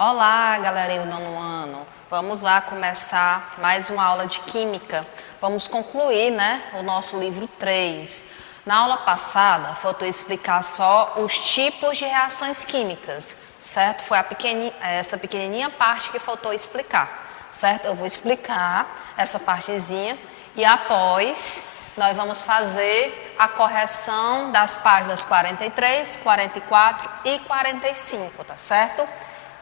Olá, galerinha do nono ano. Vamos lá começar mais uma aula de Química. Vamos concluir, o nosso livro 3. Na aula passada, faltou explicar só os tipos de reações químicas, certo? Foi essa pequenininha parte que faltou explicar, certo? Eu vou explicar essa partezinha e após nós vamos fazer a correção das páginas 43, 44 e 45, tá certo?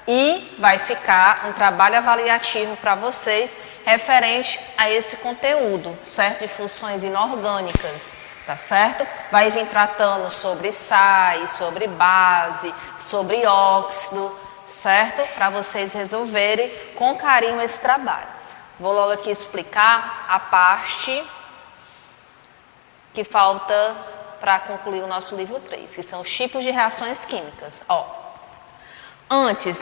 E vai ficar um trabalho avaliativo para vocês referente a esse conteúdo, certo? De funções inorgânicas, tá certo? Vai vir tratando sobre sais, sobre base, sobre óxido, certo? Para vocês resolverem com carinho esse trabalho. Vou logo aqui explicar a parte que falta para concluir o nosso livro 3, que são os tipos de reações químicas. Antes,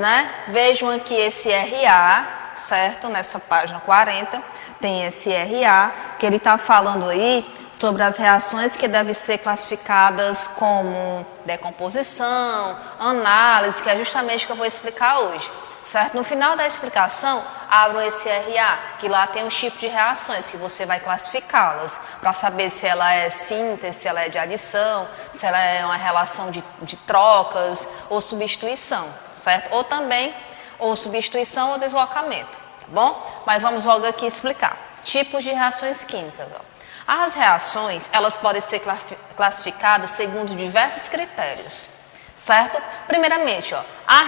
vejam aqui esse RA, certo? Nessa página 40, tem esse RA, que ele está falando aí sobre as reações que devem ser classificadas como decomposição, análise, que é justamente o que eu vou explicar hoje, certo? No final da explicação, abram esse RA, que lá tem os tipos de reações, que você vai classificá-las, para saber se ela é síntese, se ela é de adição, se ela é uma relação de trocas ou substituição, certo? Ou também, ou substituição ou deslocamento, tá bom? Mas vamos logo aqui explicar. Tipos de reações químicas. As reações, elas podem ser classificadas segundo diversos critérios, certo? Primeiramente, há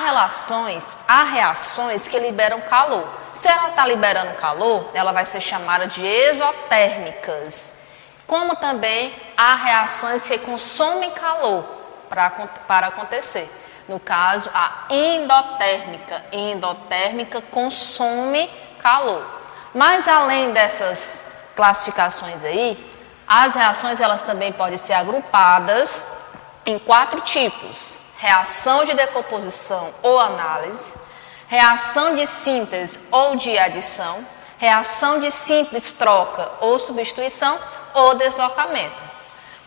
reações que liberam calor. Se ela está liberando calor, ela vai ser chamada de exotérmicas. Como também há reações que consomem calor para acontecer. No caso, a endotérmica. Endotérmica consome calor. Mas além dessas classificações aí, as reações elas também podem ser agrupadas em 4 tipos: reação de decomposição ou análise, reação de síntese ou de adição, reação de simples troca ou substituição ou deslocamento,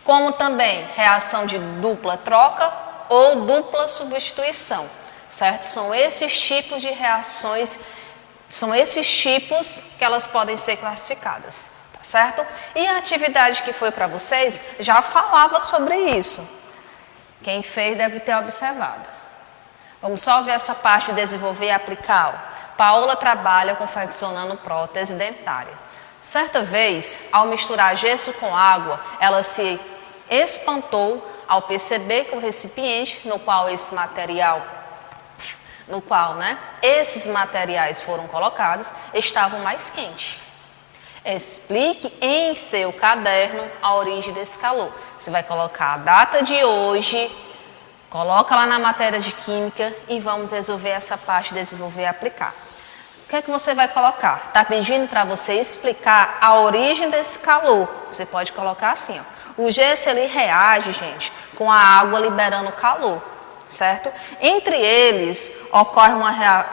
como também reação de dupla troca ou dupla substituição, certo? São esses tipos de reações, são esses tipos que elas podem ser classificadas, tá certo? E a atividade que foi para vocês já falava sobre isso. Quem fez deve ter observado. Vamos só ver essa parte de desenvolver e aplicar. Paola trabalha confeccionando prótese dentária. Certa vez, ao misturar gesso com água, ela se espantou ao perceber que o recipiente no qual esses materiais foram colocados estavam mais quentes. Explique em seu caderno a origem desse calor. Você vai colocar a data de hoje, coloca lá na matéria de química e vamos resolver essa parte de desenvolver e aplicar. O que é que você vai colocar? Está pedindo para você explicar a origem desse calor. Você pode colocar assim, O gesso ele reage, gente, com a água liberando calor, certo? Entre eles ocorre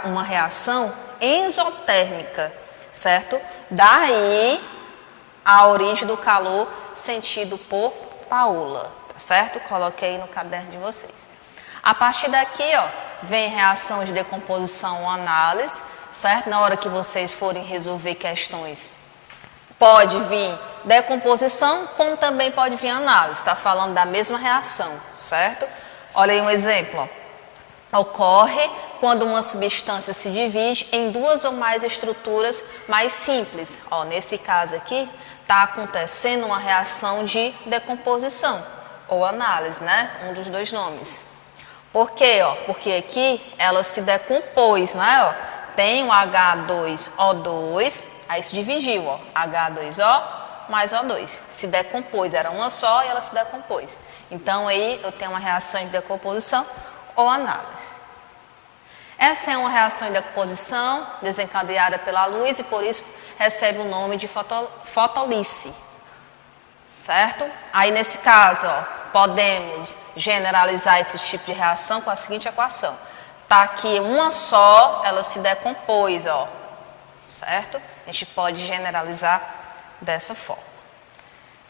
uma reação exotérmica, certo? Daí a origem do calor sentido por Paola, tá certo? Coloquei no caderno de vocês. A partir daqui, vem reação de decomposição ou análise, certo? Na hora que vocês forem resolver questões, pode vir decomposição, como também pode vir análise. Está falando da mesma reação, certo? Olha aí um exemplo, Ocorre quando uma substância se divide em 2 ou mais estruturas mais simples. Nesse caso aqui, está acontecendo uma reação de decomposição ou análise, Um dos 2 nomes. Por quê? Porque aqui ela se decompôs, Tem o H2O2, aí se dividiu, H2O mais O2. Se decompôs, era uma só e ela se decompôs. Então aí eu tenho uma reação de decomposição ou análise. Essa é uma reação de decomposição desencadeada pela luz e por isso recebe o nome de fotolíse, certo? Aí nesse caso, podemos generalizar esse tipo de reação com a seguinte equação. Está aqui uma só, ela se decompôs, certo? A gente pode generalizar dessa forma.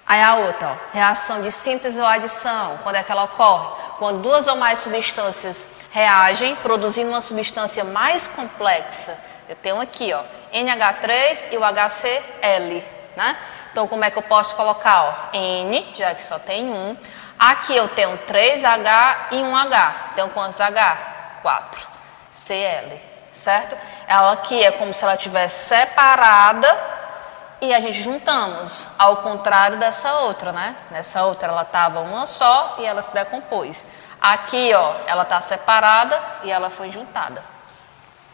Aí a outra, reação de síntese ou adição, quando é que ela ocorre? quando duas ou mais substâncias reagem, produzindo uma substância mais complexa. Eu tenho aqui, ó, NH3 e o HCl, né? Então, como é que eu posso colocar, ó, N, já que só tem um. Aqui eu tenho 3H e 1H. Então, quantos H? 4. Cl, certo? Ela aqui é como se ela estivesse separada e a gente juntamos, ao contrário dessa outra, né? Nessa outra ela estava uma só e ela se decompôs. Aqui, ó, ela está separada e ela foi juntada,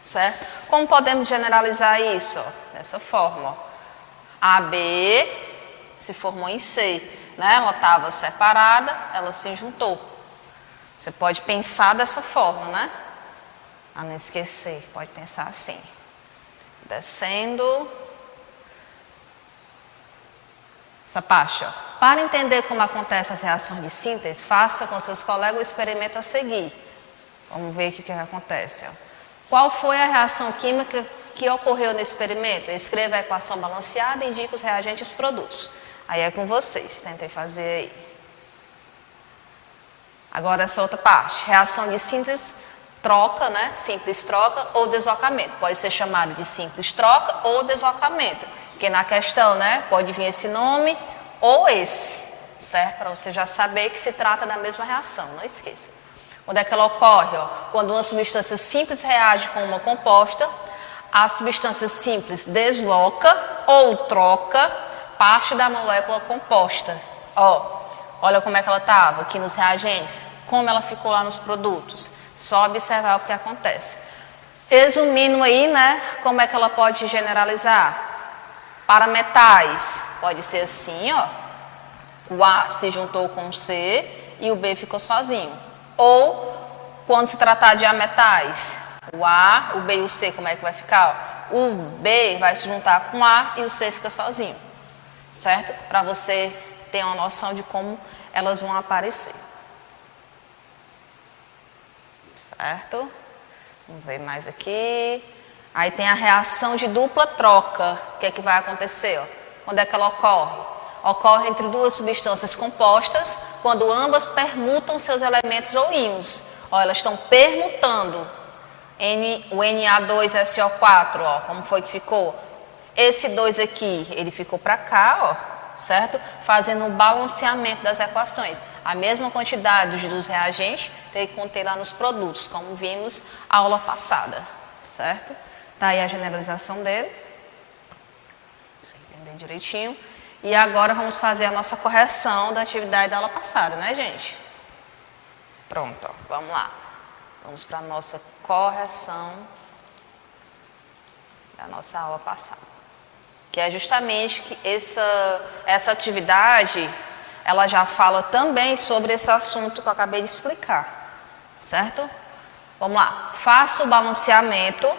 certo? Como podemos generalizar isso? Ó, dessa forma, ó. AB se formou em C, né? Ela estava separada, ela se juntou. Você pode pensar dessa forma, né? A não esquecer, pode pensar assim. Descendo. Essa parte, ó. Para entender como acontecem as reações de síntese, faça com seus colegas o experimento a seguir. Vamos ver aqui o que acontece, ó. Qual foi a reação química que ocorreu no experimento? Escreva a equação balanceada e indique os reagentes e os produtos. Aí é com vocês, tentem fazer aí. Agora essa outra parte, reação de síntese, troca, né? Simples troca ou deslocamento. Pode ser chamado de simples troca ou deslocamento, porque na questão, né, pode vir esse nome ou esse, certo? Para você já saber que se trata da mesma reação, não esqueça. Quando é que ela ocorre? Ó? Quando uma substância simples reage com uma composta, a substância simples desloca ou troca parte da molécula composta. Ó, olha como é que ela estava aqui nos reagentes, como ela ficou lá nos produtos. Só observar o que acontece. Resumindo aí, né, como é que ela pode generalizar? Para metais, pode ser assim, ó. O A se juntou com o C e o B ficou sozinho. Ou, quando se tratar de ametais, o A, o B e o C, como é que vai ficar? O B vai se juntar com o A e o C fica sozinho, certo? Para você ter uma noção de como elas vão aparecer. Certo? Vamos ver mais aqui. Aí tem a reação de dupla troca. O que é que vai acontecer? Ó? Quando é que ela ocorre? Ocorre entre duas substâncias compostas, quando ambas permutam seus elementos ou íons. Ó, elas estão permutando. O Na2SO4, ó, como foi que ficou? Esse 2 aqui, ele ficou para cá, ó, certo? Fazendo o balanceamento das equações. A mesma quantidade dos reagentes tem que conter lá nos produtos, como vimos na aula passada, certo? Tá aí a generalização dele. Pra você entender direitinho. E agora vamos fazer a nossa correção da atividade da aula passada, né, gente? Pronto, ó, vamos lá. Vamos para a nossa correção da nossa aula passada. Que é justamente que essa atividade, ela já fala também sobre esse assunto que eu acabei de explicar, certo? Vamos lá. Faça o balanceamento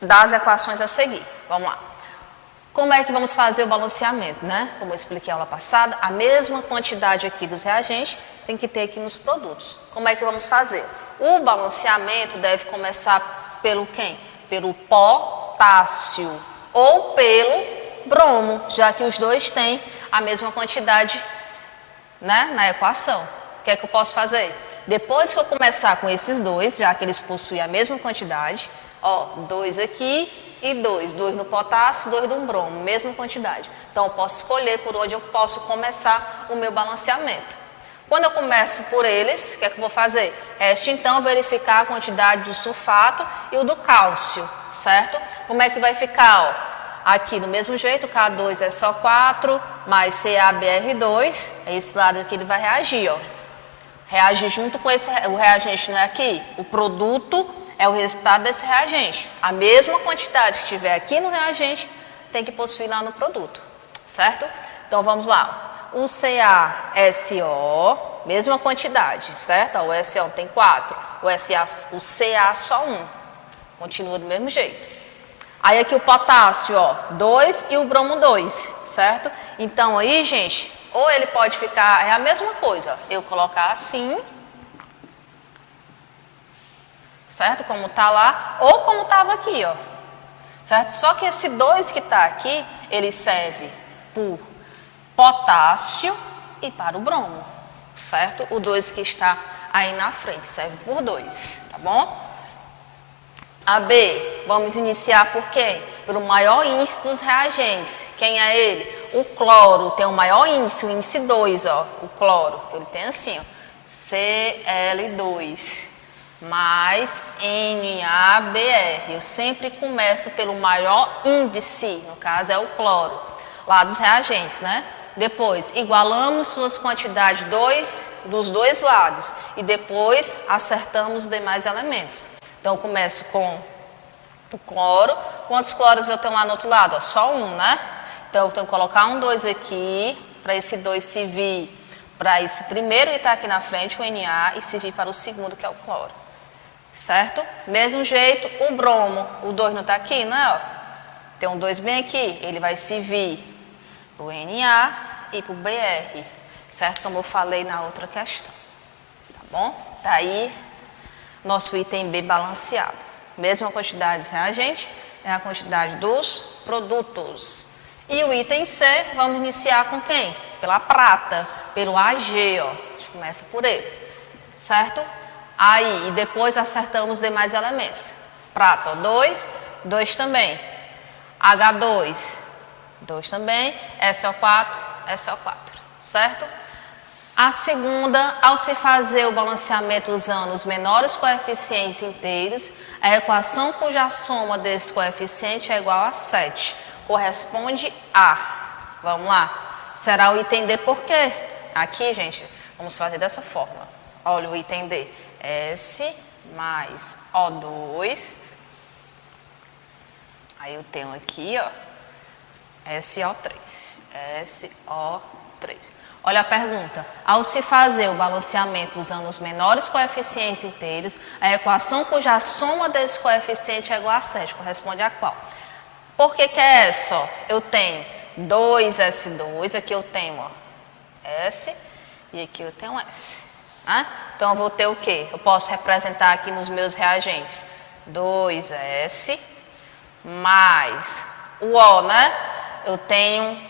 das equações a seguir. Vamos lá. Como é que vamos fazer o balanceamento, né? Como eu expliquei na aula passada, a mesma quantidade aqui dos reagentes tem que ter aqui nos produtos. Como é que vamos fazer? O balanceamento deve começar pelo quem? Pelo potássio ou pelo bromo, já que os dois têm a mesma quantidade, né, na equação. O que é que eu posso fazer? Depois que eu começar com esses dois, já que eles possuem a mesma quantidade, ó, 2 aqui e 2 no potássio, 2 no bromo, mesma quantidade. Então, eu posso escolher por onde eu posso começar o meu balanceamento. Quando eu começo por eles, o que é que eu vou fazer? Resta, então, verificar a quantidade do sulfato e o do cálcio, certo? Como é que vai ficar, ó? Aqui, do mesmo jeito, K2SO4 mais CaBr2, esse lado aqui ele vai reagir, ó. Reagir junto com o reagente, não é aqui? O produto é o resultado desse reagente. A mesma quantidade que tiver aqui no reagente tem que possuir lá no produto, certo? Então, vamos lá. O CaSO, mesma quantidade, certo? O SO tem 4, o Ca só 1. Continua do mesmo jeito. Aí aqui o potássio, ó, 2 e o bromo 2, certo? Então aí, gente, ou ele pode ficar, é a mesma coisa, eu colocar assim, certo? Como tá lá, ou como estava aqui, ó, certo? Só que esse 2 que está aqui, ele serve por potássio e para o bromo, certo? O 2 que está aí na frente, serve por 2, tá bom? A B, vamos iniciar por quem? Pelo maior índice dos reagentes. Quem é ele? O cloro tem o maior índice, o índice 2, ó, o cloro, que ele tem assim, ó, Cl2 mais NaBr. Eu sempre começo pelo maior índice, no caso é o cloro, lá dos reagentes, né? Depois, igualamos suas quantidades dos dois lados e depois acertamos os demais elementos. Então, eu começo com o cloro. Quantos cloros eu tenho lá no outro lado? Ó, só um, né? Então, eu tenho que colocar um 2 aqui, para esse 2 se vir para esse primeiro que está aqui na frente, o Na, e se vir para o segundo, que é o cloro. Certo? Mesmo jeito, o bromo. O 2 não está aqui, né? Ó. Tem um 2 bem aqui. Ele vai se vir para o Na e para o Br. Certo? Como eu falei na outra questão. Tá bom? Tá aí nosso item B balanceado. Mesma quantidade de reagente, é a quantidade dos produtos. E o item C, vamos iniciar com quem? Pela prata, pelo Ag, ó. A gente começa por ele, certo? Aí, e depois acertamos os demais elementos. Prata, ó, 2, 2 também. H2, 2 também. SO4, SO4, certo? A segunda, ao se fazer o balanceamento usando os menores coeficientes inteiros, a equação cuja soma desse coeficiente é igual a 7. Corresponde a, vamos lá, será o item D por quê? Aqui, gente, vamos fazer dessa forma. Olha o item D, S mais O2, aí eu tenho aqui, ó, SO3, SO3. Olha a pergunta. Ao se fazer o balanceamento usando os menores coeficientes inteiros, a equação cuja soma desse coeficiente é igual a 7, corresponde a qual? Por que é essa? Ó? Eu tenho 2S2, aqui eu tenho ó, S e aqui eu tenho S. Né? Então, eu vou ter o quê? Eu posso representar aqui nos meus reagentes 2S mais o O, né? Eu tenho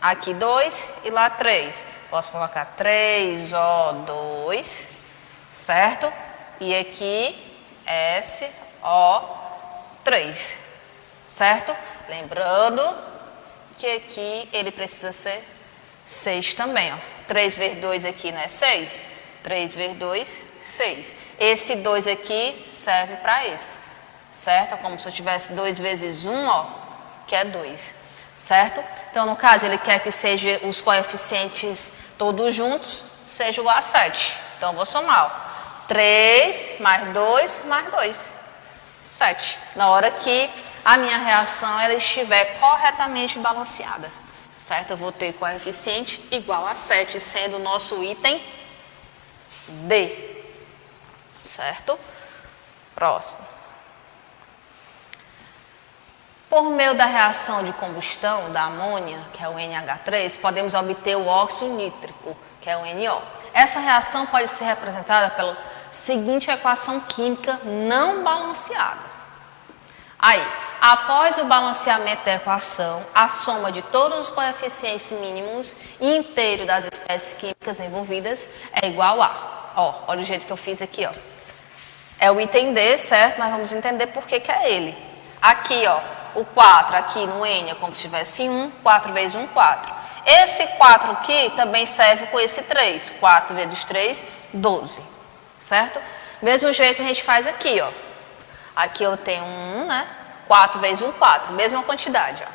aqui 2 e lá 3. Posso colocar 3O2, certo? E aqui SO3, certo? Lembrando que aqui ele precisa ser 6 também, ó. 3 vezes 2 aqui não é 6? 3 vezes 2, 6. Esse 2 aqui serve para esse, certo? Como se eu tivesse 2 vezes 1, ó, que é 2. Certo? Então, no caso, ele quer que seja os coeficientes todos juntos, seja igual a 7. Então, eu vou somar. Ó. 3 mais 2 mais 2. 7. Na hora que a minha reação ela estiver corretamente balanceada. Certo? Eu vou ter coeficiente igual a 7, sendo o nosso item D. Certo? Próximo. Por meio da reação de combustão da amônia, que é o NH3, podemos obter o óxido nítrico, que é o NO. Essa reação pode ser representada pela seguinte equação química não balanceada. Aí, após o balanceamento da equação, a soma de todos os coeficientes mínimos e inteiros das espécies químicas envolvidas é igual a. Ó, olha o jeito que eu fiz aqui, ó. É o item D, certo? Mas vamos entender por que é ele. Aqui, ó. O 4 aqui no N é como se tivesse 1, 4 vezes 1, 4. Esse 4 aqui também serve com esse 3. 4 vezes 3, 12. Certo? Mesmo jeito a gente faz aqui, ó. Aqui eu tenho 1, né? 4 vezes 1, 4. Mesma quantidade, ó.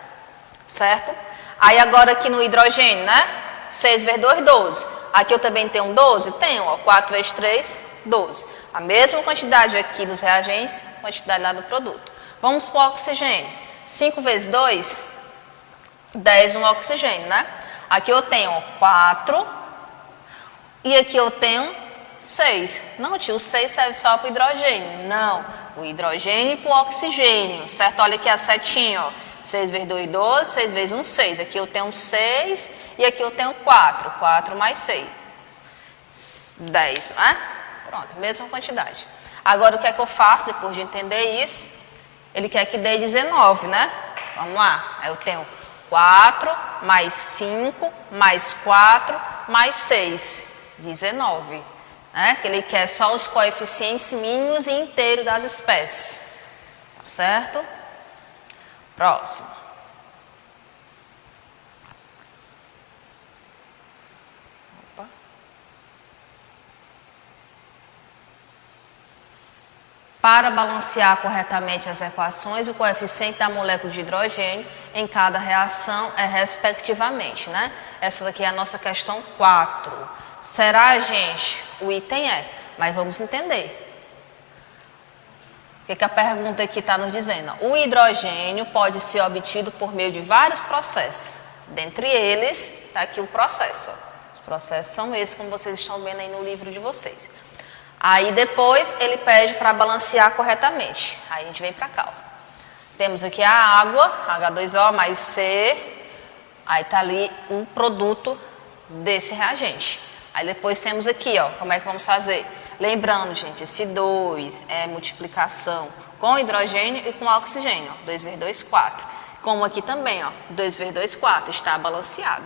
Certo? Aí agora aqui no hidrogênio, né? 6 vezes 2, 12. Aqui eu também tenho 12? Tenho, ó. 4 vezes 3, 12. A mesma quantidade aqui dos reagentes, quantidade lá do produto. Vamos para o oxigênio. 5 vezes 2, 10 no oxigênio, né? Aqui eu tenho 4 e aqui eu tenho 6. Não, tio, o 6 serve só para o hidrogênio. Não, o hidrogênio e para o oxigênio, certo? Olha aqui a setinha, ó. 6 vezes 2, 12, 6 vezes 1, 6. Aqui eu tenho 6 e aqui eu tenho 4. 4 mais 6. 10, né? Pronto, mesma quantidade. Agora, o que é que eu faço depois de entender isso? Ele quer que dê 19, né? Vamos lá. Eu tenho 4 mais 5 mais 4 mais 6. 19. Né? Que ele quer só os coeficientes mínimos e inteiros das espécies. Certo? Próximo. Opa. Para balancear corretamente as equações, o coeficiente da molécula de hidrogênio em cada reação é respectivamente, né? Essa daqui é a nossa questão 4. Será, gente? O item é, mas vamos entender. O que a pergunta aqui está nos dizendo? O hidrogênio pode ser obtido por meio de vários processos. Dentre eles, está aqui o processo. Os processos são esses, como vocês estão vendo aí no livro de vocês. Aí depois ele pede para balancear corretamente. Aí a gente vem para cá. Ó. Temos aqui a água, H2O mais C. Aí está ali o produto desse reagente. Aí depois temos aqui, ó, como é que vamos fazer? Lembrando, gente, esse 2 é multiplicação com hidrogênio e com oxigênio, ó, 2 vezes 2, 4. Como aqui também, ó, 2 vezes 2, 4, está balanceado.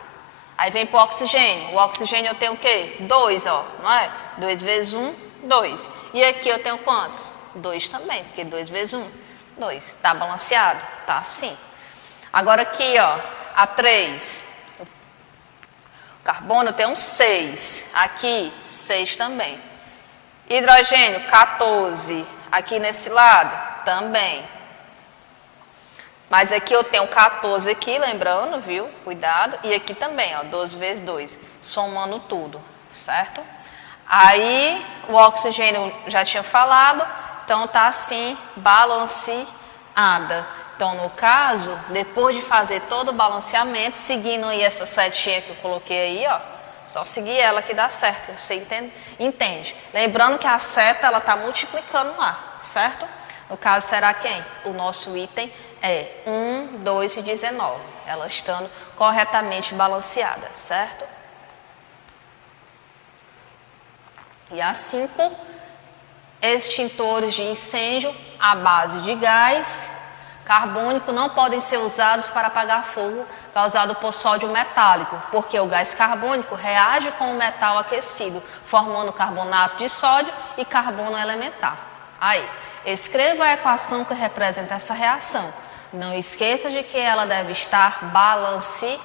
Aí vem para o oxigênio. O oxigênio eu tenho o quê? 2, ó, não é? 2 vezes 1, 2. E aqui eu tenho quantos? 2 também, porque 2 vezes 1, 2. Está balanceado? Tá assim. Agora aqui, ó, a 3. Carbono tem um 6. Aqui, 6 também. Hidrogênio, 14. Aqui nesse lado, também. Mas aqui eu tenho 14 aqui, lembrando, viu? Cuidado. E aqui também, ó, 12 vezes 2. Somando tudo, certo? Aí, o oxigênio já tinha falado. Então, tá assim, balanceada. Então, no caso, depois de fazer todo o balanceamento, seguindo aí essa setinha que eu coloquei aí, ó, só seguir ela que dá certo, você entende? Lembrando que a seta, ela está multiplicando lá, certo? No caso, será quem? O nosso item é 1, 2 e 19, ela estando corretamente balanceada, certo? E a 5, extintores de incêndio à base de gás carbônico não podem ser usados para apagar fogo causado por sódio metálico, porque o gás carbônico reage com o metal aquecido, formando carbonato de sódio e carbono elementar. Aí, escreva a equação que representa essa reação. Não esqueça de que ela deve estar balanceada.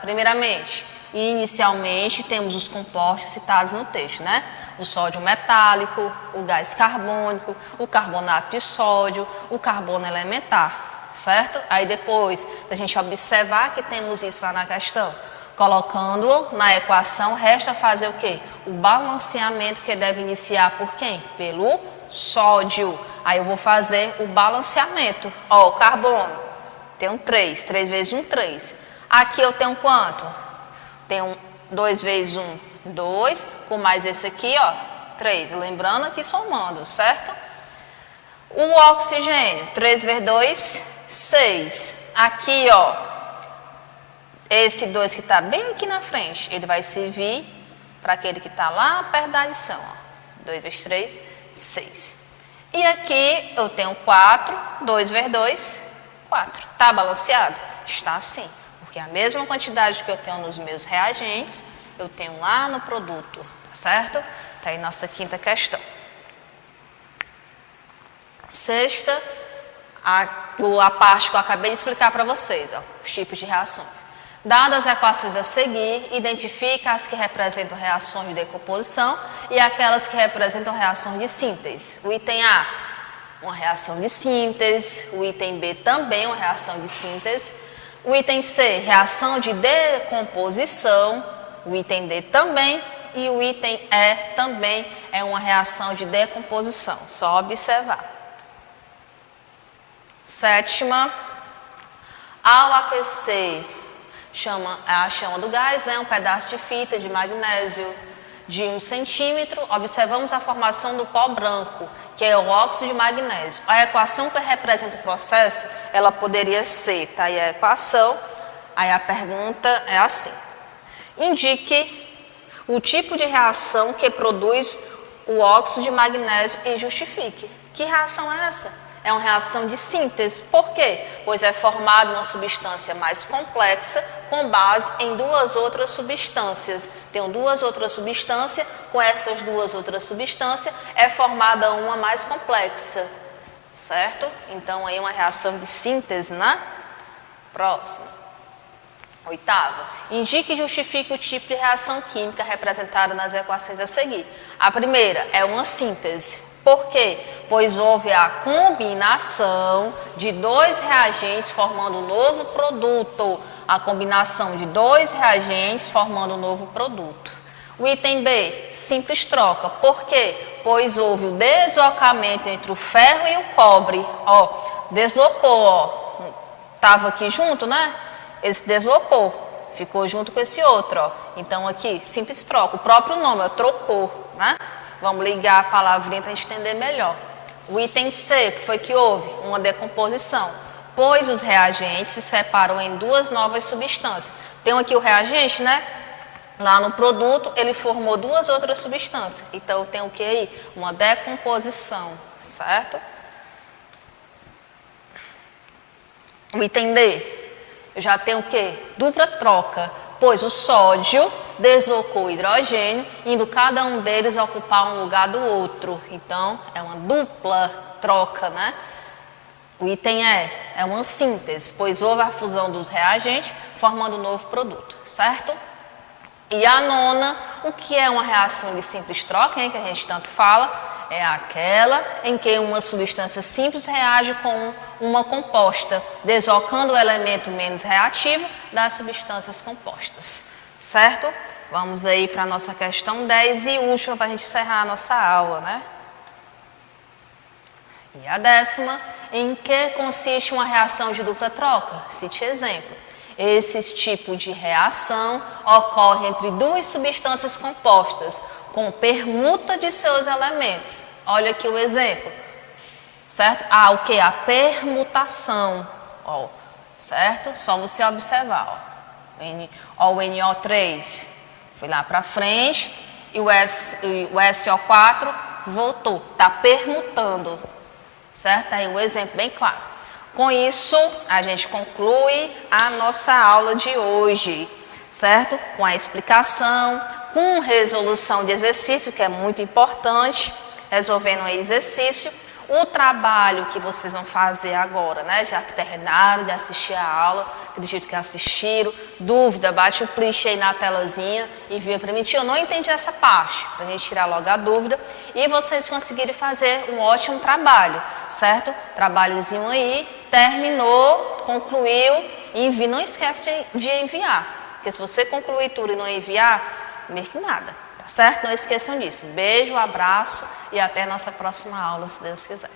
Primeiramente, inicialmente temos os compostos citados no texto, né? O sódio metálico, o gás carbônico, o carbonato de sódio, o carbono elementar, certo? Aí depois da gente observar que temos isso lá na questão, colocando na equação, resta fazer o quê? O balanceamento que deve iniciar por quem? Pelo sódio. Aí eu vou fazer o balanceamento. Ó, o carbono, tenho 3, 3 vezes 1, 3. Aqui eu tenho quanto? Tenho 2 vezes 1, 2, com mais esse aqui, ó, 3. Lembrando aqui somando, certo? O oxigênio, 3 vezes 2, 6. Aqui, ó, esse 2 que está bem aqui na frente, ele vai servir para aquele que está lá perto da adição, ó. 2 vezes 3, 6. E aqui eu tenho 4, 2 vezes 2, 4. Está balanceado? Está assim, porque a mesma quantidade que eu tenho nos meus reagentes, eu tenho lá no produto, tá certo? Tá aí nossa quinta questão. Sexta, a parte que eu acabei de explicar para vocês, ó, os tipos de reações. Dadas as equações a seguir, identifica as que representam reações de decomposição e aquelas que representam reações de síntese. O item A, uma reação de síntese. O item B também uma reação de síntese. O item C, reação de decomposição. O item D também, e o item E também é uma reação de decomposição, só observar. Sétima, ao aquecer a chama do gás, um pedaço de fita de magnésio de 1 centímetro, observamos a formação do pó branco, que é o óxido de magnésio. A equação que representa o processo, ela poderia ser, tá aí a equação, aí a pergunta é assim. Indique o tipo de reação que produz o óxido de magnésio e justifique. Que reação é essa? É uma reação de síntese. Por quê? Pois é formada uma substância mais complexa com base em duas outras substâncias. Tenho duas outras substâncias, com essas duas outras substâncias é formada uma mais complexa, certo? Então aí uma reação de síntese, né? Próximo. Oitava, indique e justifique o tipo de reação química representada nas equações a seguir. A primeira é uma síntese. Por quê? Pois houve a combinação de dois reagentes formando um novo produto. A combinação de dois reagentes formando um novo produto. O item B, simples troca. Por quê? Pois houve o deslocamento entre o ferro e o cobre. Ó, deslocou, ó. Estava aqui junto, né? Ele se deslocou, ficou junto com esse outro, ó. Então aqui, simples troca. O próprio nome, ó, trocou, né? Vamos ligar a palavrinha para a gente entender melhor. O item C, que foi que houve? Uma decomposição. Pois os reagentes se separam em duas novas substâncias. Tem aqui o reagente, né? Lá no produto, ele formou duas outras substâncias. Então, tem o que aí? Uma decomposição, certo? O item D, eu já tenho o que? Dupla troca, pois o sódio deslocou o hidrogênio, indo cada um deles ocupar um lugar do outro. Então, é uma dupla troca, né? O item E é uma síntese, pois houve a fusão dos reagentes, formando um novo produto, certo? E a nona, o que é uma reação de simples troca, hein, que a gente tanto fala? É aquela em que uma substância simples reage com uma composta, deslocando o elemento menos reativo das substâncias compostas, certo? Vamos aí para a nossa questão 10 e última para a gente encerrar a nossa aula, né? E a 10ª, em que consiste uma reação de dupla troca? Cite exemplo. Esse tipo de reação ocorre entre duas substâncias compostas, com permuta de seus elementos. Olha aqui o exemplo, certo? O que? A permutação, ó, certo? Só você observar, ó. O NO3 foi lá para frente e o SO4 voltou, está permutando, certo? Aí o exemplo bem claro. Com isso, a gente conclui a nossa aula de hoje, certo? Com a explicação, com resolução de exercício, que é muito importante, resolvendo o exercício, o trabalho que vocês vão fazer agora, né? Já que terminaram de assistir a aula, acredito que assistiram, dúvida, bate o print aí na telazinha e envia para mim. Eu não entendi essa parte, para a gente tirar logo a dúvida e vocês conseguirem fazer um ótimo trabalho, certo? Trabalhozinho aí, terminou, concluiu, envie. Não esquece de enviar, porque se você concluir tudo e não enviar, meio que nada, tá certo? Não esqueçam disso. Beijo, abraço e até a nossa próxima aula, se Deus quiser.